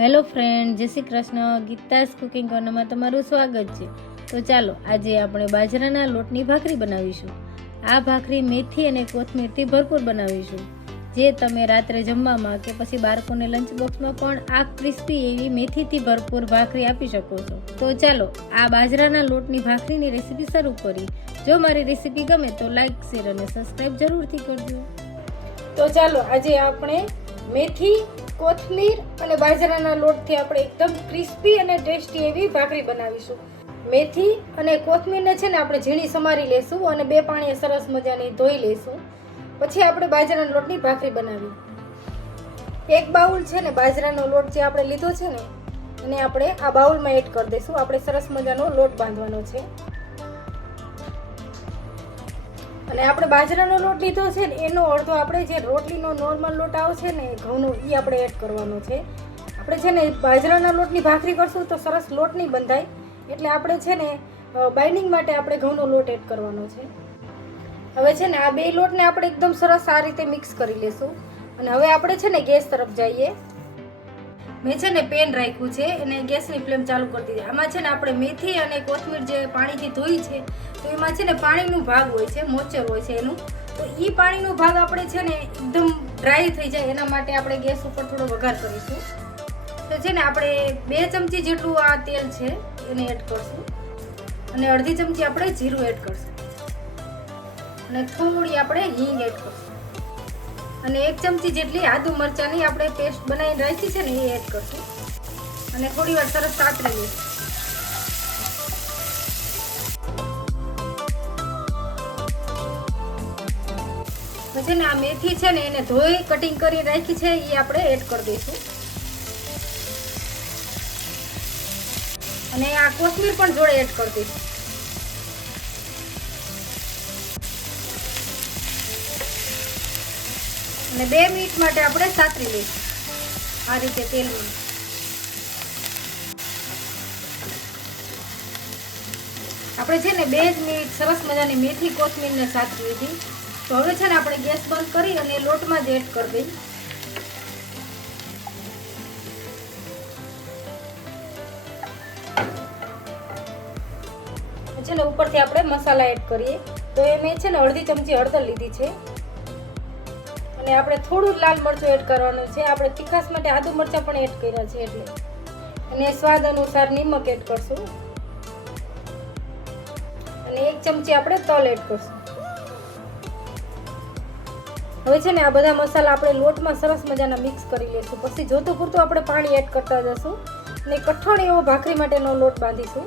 Hello friend, Jai Shri Krishna. Geeta's cooking કોર્નરમાં તમારું સ્વાગત છે. તો ચાલો, આજે આપણે બાજરાના લોટની ભાખરી બનાવીશું. આ ભાખરી મેથી અને કોથમીરથી ભરપૂર બનાવીશું. જે તમે રાત્રે જમવામાં કે પછી બાળકોને લંચ બોક્સમાં પણ આ ક્રિસ્પી એવી મેથીથી ભરપૂર ભાખરી આપી શકો છો. તો ચાલો, આ બાજરાના લોટની ભાખરીની રેસીપી શરૂ કરી જો મારી રેસીપી ગમે તો લાઈક શેર અને સબસ્ક્રાઈબ જરૂરથી કરજો. તો ચાલો, આજે આપણે મેથી કોથમીર અને બાજરાના લોટથી આપણે એકદમ ક્રિસ્પી અને ટેસ્ટી એવી ભાખરી બનાવીશું. મેથી અને કોથમીરને છે ને આપણે ઝીણી સમારી લેશું અને બે પાણીએ સરસ મજાની ધોઈ લેશું. પછી આપણે બાજરાના લોટની ભાખરી બનાવી. એક બાઉલ છે ને બાજરાનો લોટ જે આપણે લીધો છે ને એને આપણે આ બાઉલમાં એડ કરી દઈશું. આપણે સરસ મજાનો લોટ બાંધવાનો છે. અને આપણે બાજરાનો લોટ લીધો છે ને, એનો અડધો આપણે જે રોટલીનો નોર્મલ લોટ આવશે ને ઘઉંનો એ આપણે એડ કરવાનો છે. આપણે છે ને, બાજરાના લોટની ભાખરી કરશું તો સરસ લોટ નહીં બંધાય. એટલે આપણે છે ને બાઇન્ડિંગ માટે આપણે ઘઉંનો લોટ એડ કરવાનો છે. હવે છે ને, આ બે લોટને આપણે એકદમ સરસ આ રીતે મિક્સ કરી લેશું. અને હવે આપણે છે ને, ગેસ તરફ જઈએ. મેં છે ને પેન રાખ્યું છે અને ગેસની ફ્લેમ ચાલુ કરી દીધી. આમાં છે ને આપણે મેથી અને કોથમીર જે પાણીથી ધોઈ છે, તો એમાં છે ને પાણીનું ભાગ હોય છે મોચર હોય છે એનું. તો એ પાણીનો ભાગ આપણે છે ને એકદમ ડ્રાય થઈ જાય, એના માટે આપણે ગેસ ઉપર થોડો વઘાર કરીશું. તો છે ને આપણે બે ચમચી જેટલું આ તેલ છે, એને એડ કરશું. અને અડધી ચમચી આપણે જીરું એડ કરશું. અને થોડી આપણે હિંગ એડ કરશું. અને એક ચમચી જેટલી આદુ મરચાંની આપણે પેસ્ટ બનાવીને રાખી છે ને એ એડ કરશું. અને થોડી વાર સરસ સાતરી લઈશું. પછી ને આ મેથી છે ને એને ધોઈ કટિંગ કરી રાખી છે એ આપણે એડ કરી દઈશું. અને આ કોથમીર પણ જોડે એડ કરી દઈશું. અને બે મિનિટ માટે આપણે સાતરી લઈશું. આ રીતે તેલમાં. આપણે છે ને બે જ મિનિટ સરસ મજાની મેથી કોથમીરને સાતરી લીધી. તો હવે છે ને આપણે ગેસ બંધ કરી અને લોટમાં જ એડ કરી દઈ છે ને ઉપરથી આપણે મસાલા એડ કરીએ. તો એ મેં છે ને અડધી ચમચી હળદર લીધી છે. અને આપણે થોડું લાલ મરચું એડ કરવાનું છે. આપણે તીખાસ માટે આદુ મરચાં પણ એડ કર્યા છે એટલે. અને સ્વાદ અનુસાર નિમક એડ કરશું. અને એક ચમચી આપણે તલ એડ કરશું. હવે છે ને આ બધા મસાલા આપણે લોટમાં સરસ મજાના મિક્સ કરી લઈશું પછી જોતું પૂરતું આપણે પાણી એડ કરતા જશું. અને કઠણ એવો ભાખરી માટેનો લોટ બાંધીશું.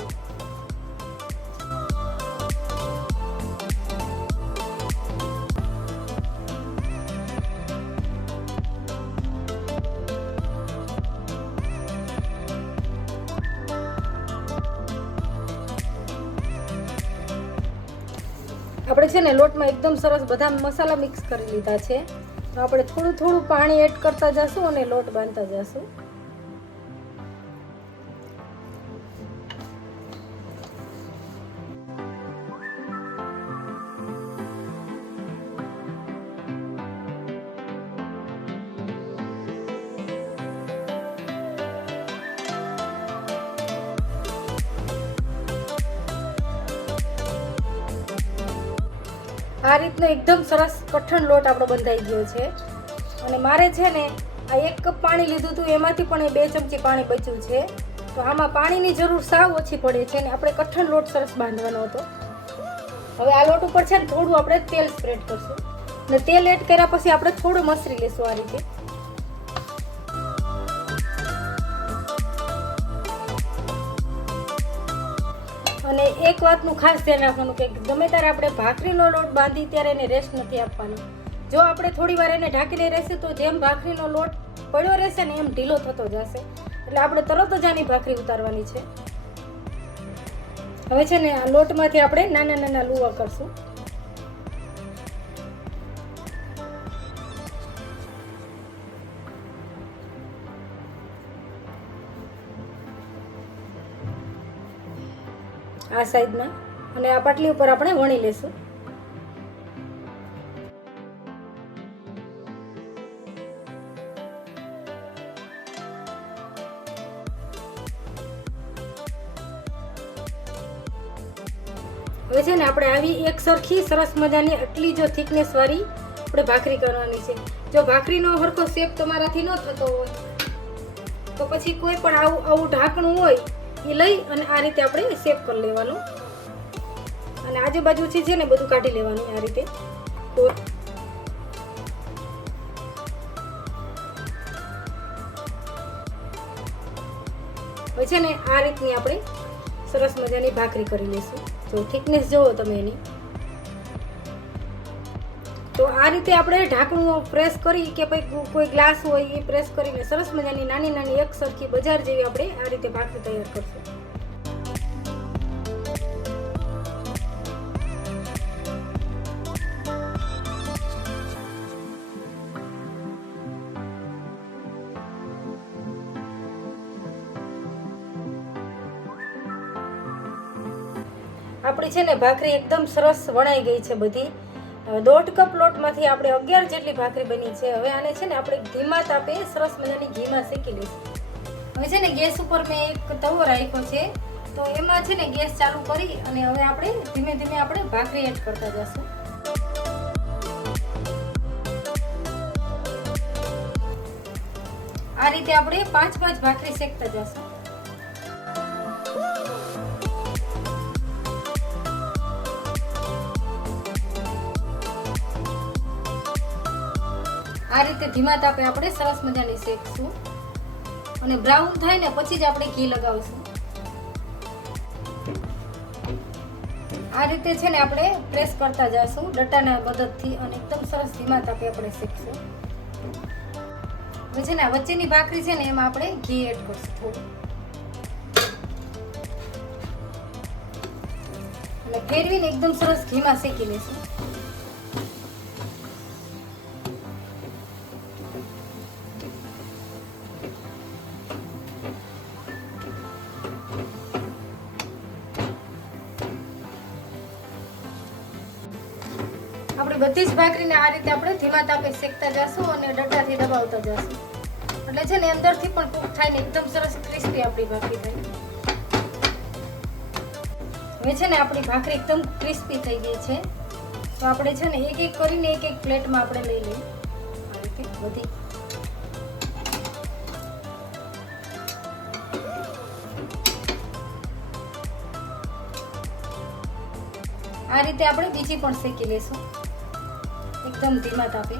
આપણે છે ને લોટમાં એકદમ સરસ બધા મસાલા મિક્સ કરી લીધા છે. તો આપણે થોડું થોડું પાણી એડ કરતા જશું અને લોટ બાંધતા જશું. આ રીતનો એકદમ સરસ કઠણ લોટ આપણો બંધાઈ ગયો છે. અને મારે છે ને આ એક કપ પાણી લીધું હતું, એમાંથી પણ એ બે ચમચી પાણી બચ્યું છે. તો આમાં પાણીની જરૂર સાવ ઓછી પડે છે ને આપણે કઠણ લોટ સરસ બાંધવાનો હતો. હવે આ લોટ ઉપર છે ને થોડું આપણે તેલ સ્પ્રેડ કરશું. ને તેલ એડ કર્યા પછી આપણે થોડું મસરી લેશું આ રીતે. અને એક વાતનું ખાસ ધ્યાન રાખવાનું કે ગમે ત્યારે આપણે ભાખરીનો લોટ બાંધી ત્યારે એને રેસ્ટ નથી આપવાનો. જો આપણે થોડી વાર એને ઢાંકીને રહેશે તો જેમ ભાખરીનો લોટ પડ્યો રહેશે ને એમ ઢીલો થતો જશે. એટલે આપણે તરત જ આની ભાખરી ઉતારવાની છે. હવે છે ને આ લોટમાંથી આપણે નાના નાના લુવા કરશું. આ સાઈડમાં. અને આ પાટલી ઉપર આપણે વણી લેશું. હવે છે ને આપણે આવી એક સરખી સરસ મજાની આટલી જો થિકનેસવાળી આપણે ભાખરી કરવાની છે. જો ભાખરીનો સરખો શેપ તમારાથી ન થતો હોય, તો પછી કોઈ પણ આવું આવું ઢાંકણું હોય એ લઈ અને આ રીતે આપણે સેપ કરી લેવાનું. અને આજુબાજુથી છે ને બધું કાઢી લેવાનું આ રીતે. કોર. હવે છે ને આ રીતની આપણે સરસ મજાની ભાખરી કરી લઈશું. જો થિકનેસ જુઓ તમે એની. તો આ રીતે આપણે ઢાંકણું પ્રેસ કરી કે ભાઈ કોઈ ગ્લાસ હોય એ પ્રેસ કરીને સરસ મજાની નાની નાની એક સરખી બજાર જેવી આપણે આ રીતે ભાખરી તૈયાર કરશું. આપણી છે ને ભાખરી એકદમ સરસ વણાઈ ગઈ છે બધી. હવે દોઢ કપ લોટમાંથી આપણે અગિયાર જેટલી ભાખરી બની છે. હવે આને છે ને આપણે ઘીમાં તાપે સરસ મજાની ઘીમાં શેકી લઈશું. હવે છે ને ગેસ ઉપર મેં એક તવો રાખ્યો છે. તો એમાં છે ને ગેસ ચાલુ કરી અને હવે આપણે ધીમે ધીમે આપણે ભાખરી એડ કરતા જશું. આ રીતે આપણે પાંચ પાંચ ભાખરી શેકતા જશું. આ રીતે ધીમા તાપે આપણે સરસ મજાની શેકશું અને બ્રાઉન થાય ને પછી જ આપણે ઘી લગાવશું. આ રીતે છે ને આપણે પ્રેસ કરતા જઈશું ડટાના મદદથી અને એકદમ સરસ ધીમા તાપે આપણે શેકશું હવે છે ને વચ્ચેની ભાખરી છે ને એમાં આપણે ઘી એડ કરશું થોડું. અને ફેરવીને એકદમ સરસ ઘીમાં શેકી લઈશું આપણે બધી જ ભાખરીને આ રીતે આપણે ધીમા તાપે શેકતા જશું અને ડટાથી દબાવતા જશું. એટલે છે ને અંદરથી પણ કૂક થાય ને એકદમ સરસ ક્રિસ્પી આપણી ભાખરી થાય. હવે છે ને આપણી ભાખરી એકદમ ક્રિસ્પી થઈ ગઈ છે. તો આપણે છે ને એક એક કરીને એક એક પ્લેટમાં આપણે લઈ લઈએ. બધી. આ રીતે આપણે બીજી પણ શેકી લઈશું એકદમ ધીમા તાપે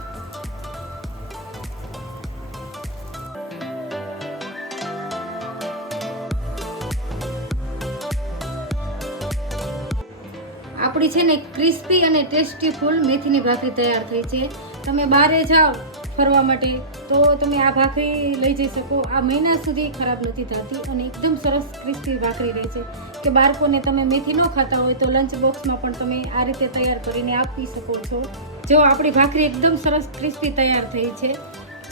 આપણી છે ને ક્રિસ્પી અને ટેસ્ટી ફૂલ મેથીની ભાખરી તૈયાર થઈ છે. તમે બહારે જાઓ. ફરવા માટે, તો તમે આ ભાખરી લઈ જઈ શકો. આ મહિના સુધી ખરાબ નથી થતી અને એકદમ સરસ ક્રિસ્પી ભાખરી રહે છે. કે બાળકોને તમે મેથી ન ખાતા હોય તો લંચ બોક્સમાં પણ તમે આ રીતે તૈયાર કરીને આપી શકો છો. જો આપણી ભાખરી એકદમ સરસ ક્રિસ્પી તૈયાર થઈ છે.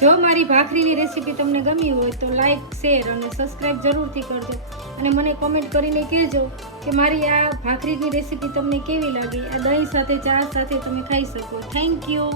જો મારી ભાખરીની રેસીપી તમને ગમી હોય તો લાઈક શેર અને સબસ્ક્રાઈબ જરૂરથી કરજો. અને મને કોમેન્ટ કરીને કહેજો કે મારી આ ભાખરીની રેસીપી તમને કેવી લાગી? આ દહીં સાથે, ચા સાથે તમે ખાઈ શકો. Thank you